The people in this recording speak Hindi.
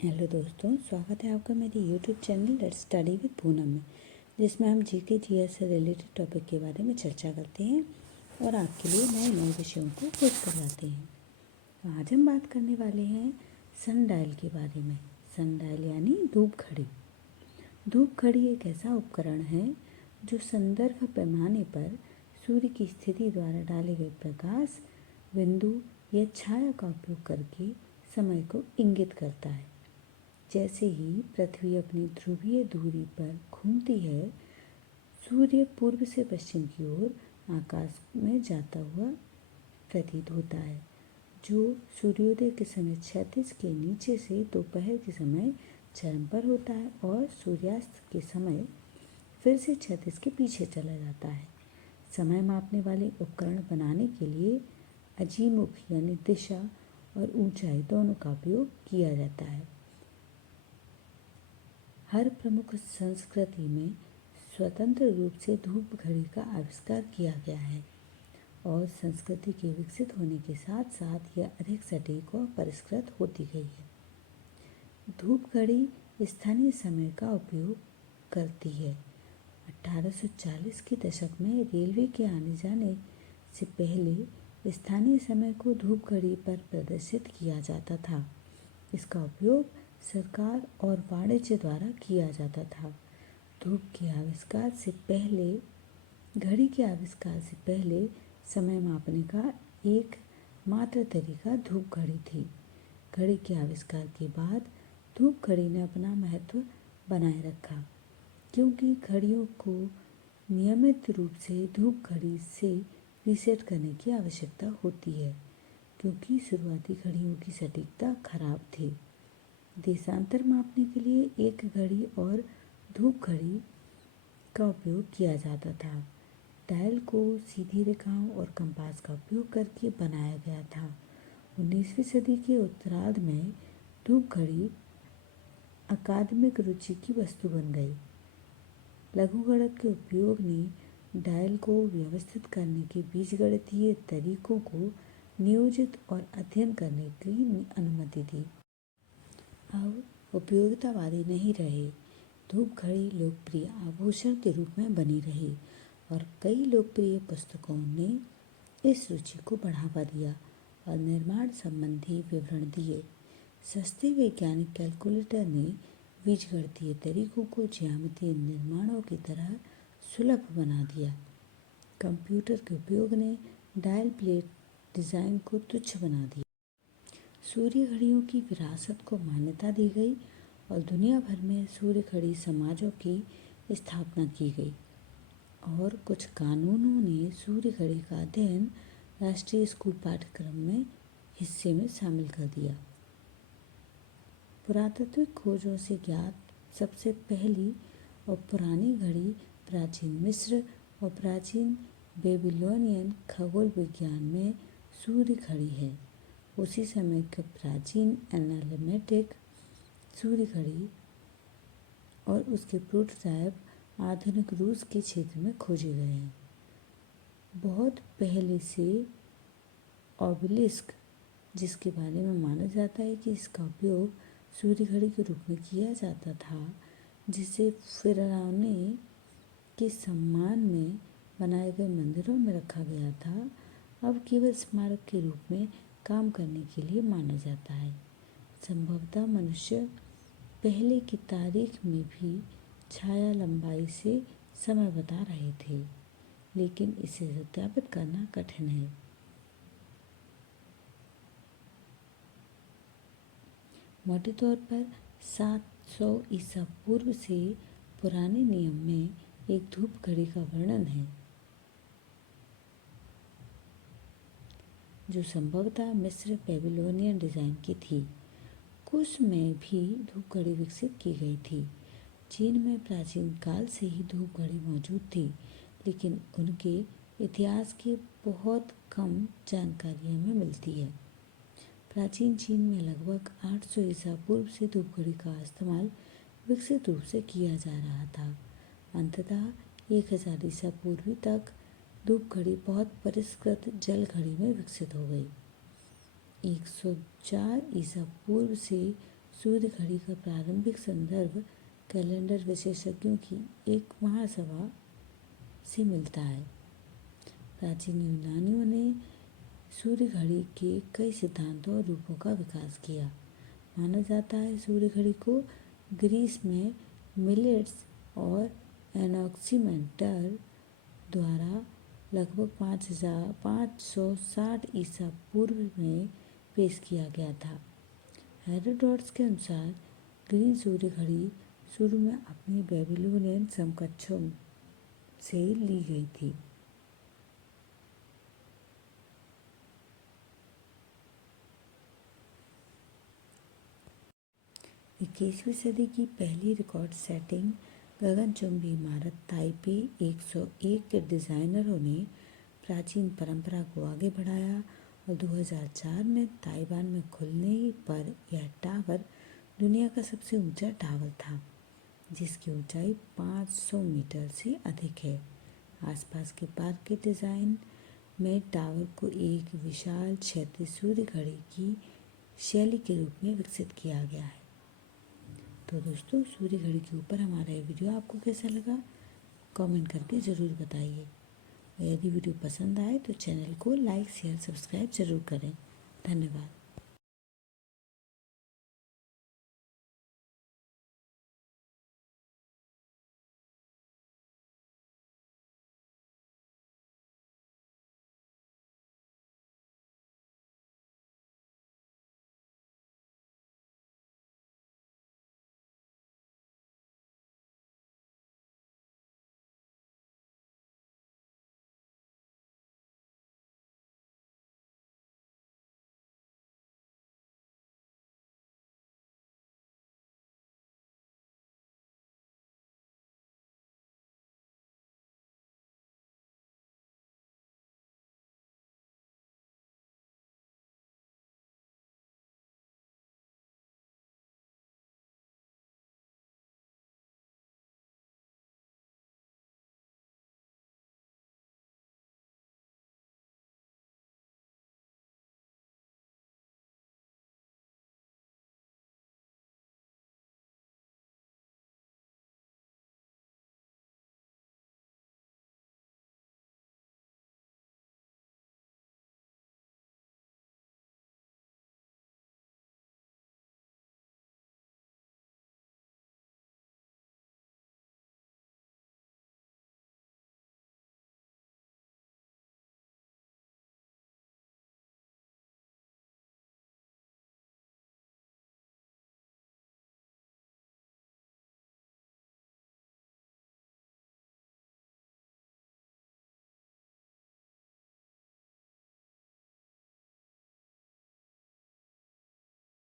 हेलो दोस्तों, स्वागत है आपका मेरे YouTube channel let's study with Poonam में, जिसमें हम जीके जीएस से रिलेटेड टॉपिक के बारे में चर्चा करते हैं और आपके लिए नए नए विषयों को खोज कर लाते हैं। तो आज हम बात करने वाले हैं सन डायल के बारे में। सन डायल यानी धूप घड़ी। धूप घड़ी एक ऐसा उपकरण है जो संदर्भ पैमाने पर सूर्य की स्थिति द्वारा डाले गए प्रकाश बिंदु या छाया का उपयोग करके समय को इंगित करता है। जैसे ही पृथ्वी अपनी ध्रुवीय दूरी पर घूमती है, सूर्य पूर्व से पश्चिम की ओर आकाश में जाता हुआ प्रतीत होता है, जो सूर्योदय के समय क्षैतिज के नीचे से दोपहर के समय चरम पर होता है और सूर्यास्त के समय फिर से क्षैतिज के पीछे चला जाता है। समय मापने वाले उपकरण बनाने के लिए अजीमुख यानी दिशा और ऊंचाई दोनों का उपयोग किया जाता है। हर प्रमुख संस्कृति में स्वतंत्र रूप से धूप घड़ी का आविष्कार किया गया है और संस्कृति के विकसित होने के साथ साथ यह अधिक सटीक और परिष्कृत होती गई है। धूप घड़ी स्थानीय समय का उपयोग करती है। 1840 के दशक में रेलवे के आने जाने से पहले स्थानीय समय को धूप घड़ी पर प्रदर्शित किया जाता था। इसका उपयोग सरकार और वाणिज्य द्वारा किया जाता था। धूप के आविष्कार से पहले घड़ी के आविष्कार से पहले समय मापने का एक मात्र तरीका धूप घड़ी थी। घड़ी के आविष्कार के बाद धूप घड़ी ने अपना महत्व बनाए रखा, क्योंकि घड़ियों को नियमित रूप से धूप घड़ी से रीसेट करने की आवश्यकता होती है, क्योंकि शुरुआती घड़ियों की सटीकता खराब थी। देशांतर मापने के लिए एक घड़ी और धूप घड़ी का उपयोग किया जाता था। डायल को सीधी रेखाओं और कंपास का उपयोग करके बनाया गया था। 19वीं सदी के उत्तरार्ध में धूप घड़ी अकादमिक रुचि की वस्तु बन गई। लघुगणक के उपयोग ने डायल को व्यवस्थित करने के बीजगणितीय तरीकों को नियोजित और अध्ययन करने की अनुमति दी। अब उपयोगितावादी नहीं रहे। धूप घड़ी लोकप्रिय आभूषण के रूप में बनी रही और कई लोकप्रिय पुस्तकों ने इस रुचि को बढ़ावा दिया और निर्माण संबंधी विवरण दिए। सस्ते वैज्ञानिक कैलकुलेटर ने बीजगणितीय तरीकों को ज्यामितीय निर्माणों की तरह सुलभ बना दिया। कंप्यूटर के उपयोग ने डायल प्लेट डिज़ाइन को तुच्छ बना दिया। सूर्य घड़ियों की विरासत को मान्यता दी गई और दुनिया भर में सूर्य घड़ी समाजों की स्थापना की गई और कुछ कानूनों ने सूर्य घड़ी का अध्ययन राष्ट्रीय स्कूल पाठ्यक्रम में हिस्से में शामिल कर दिया। पुरातात्विक खोजों से ज्ञात सबसे पहली और पुरानी घड़ी प्राचीन मिस्र और प्राचीन बेबीलोनियन खगोल विज्ञान में सूर्य घड़ी है। उसी समय के प्राचीन एनालिमेटिक सूर्य घड़ी और उसके प्रोटोटाइप आधुनिक रूस के क्षेत्र में खोजे गए हैं। बहुत पहले से ऑबेलिस्क, जिसके बारे में माना जाता है कि इसका उपयोग सूर्य घड़ी के रूप में किया जाता था, जिसे फिरौने के सम्मान में बनाए गए मंदिरों में रखा गया था, अब केवल स्मारक के रूप में काम करने के लिए माना जाता है। संभवतः मनुष्य पहले की तारीख में भी छाया लंबाई से समय बता रहे थे, लेकिन इसे सत्यापित करना कठिन है। मोटे तौर पर 700 ईसा पूर्व से पुराने नियम में एक धूप घड़ी का वर्णन है, जो संभवतः मिस्र बेबीलोनियन डिज़ाइन की थी। कुश में भी धूप घड़ी विकसित की गई थी। चीन में प्राचीन काल से ही धूप घड़ी मौजूद थी, लेकिन उनके इतिहास की बहुत कम जानकारी हमें मिलती है। प्राचीन चीन में लगभग 800 ईसा पूर्व से धूप घड़ी का इस्तेमाल विकसित रूप से किया जा रहा था। अंततः 1000 ईसा पूर्व तक धूप घड़ी बहुत परिष्कृत जल घड़ी में विकसित हो गई। 104 ईसा पूर्व से सूर्य घड़ी का प्रारंभिक संदर्भ कैलेंडर विशेषज्ञों की एक महासभा से मिलता है। प्राचीन यूनानियों ने सूर्य घड़ी के कई सिद्धांतों और रूपों का विकास किया। माना जाता है सूर्य घड़ी को ग्रीस में मिलेट्स और एनाक्सिमेंडर द्वारा लगभग 560 ईसा पूर्व में पेश किया गया था। हेरोडोटस के अनुसार ग्रीन सूर्य घड़ी शुरू में अपनी बेबीलोनियन समकक्षों से ली गई थी। 21वीं सदी की पहली रिकॉर्ड सेटिंग गगनचुंबी इमारत ताइपे 101 के डिज़ाइनरों ने प्राचीन परंपरा को आगे बढ़ाया और 2004 में ताइवान में खुलने पर यह टावर दुनिया का सबसे ऊंचा टावर था, जिसकी ऊंचाई 500 मीटर से अधिक है। आसपास के पार्क के डिज़ाइन में टावर को एक विशाल क्षैतिज सूर्य घड़ी की शैली के रूप में विकसित किया गया है। तो दोस्तों, सूर्य घड़ी के ऊपर हमारा ये वीडियो आपको कैसा लगा कमेंट करके ज़रूर बताइए। और यदि वीडियो पसंद आए तो चैनल को लाइक शेयर सब्सक्राइब ज़रूर करें। धन्यवाद।